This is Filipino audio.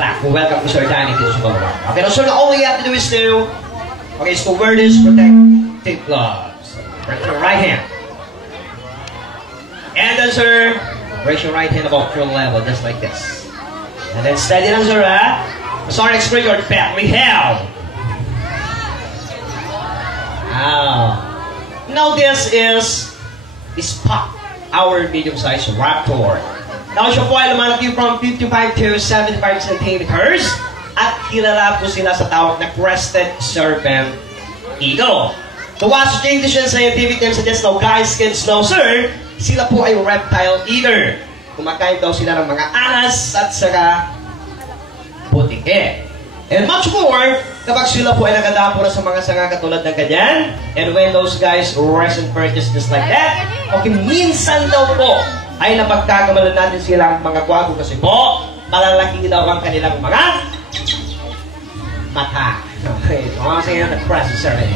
clap. We welcome Mr. Danny to the Subaru. Okay, now sir, all you have to do is to wear this protective gloves. Raise your right hand. And then sir, raise your right hand above your level, just like this. And then steady lang sir, ha? Sorry, next break or back. We have. Now this is Pop, our medium-sized Raptor. Now siya po ay lumalaki from 55 to 75 centimeters at kilala po sila sa tawag na Crested Serpent Eagle. To watch changes in scientific terms suggest no guys can know sir, sila po ay reptile eater. Kumakain daw sila ng mga anas at saka butike. And much more, kapag sila po ay nakadapo na sa mga sanga katulad ng ganyan, and when those guys rest and purchase just like that, okay, minsan daw po ay napagkakamalan natin silang mga gwapo kasi po, malalaki daw ang kanilang mga mata. Okay, so I'm saying the press is already.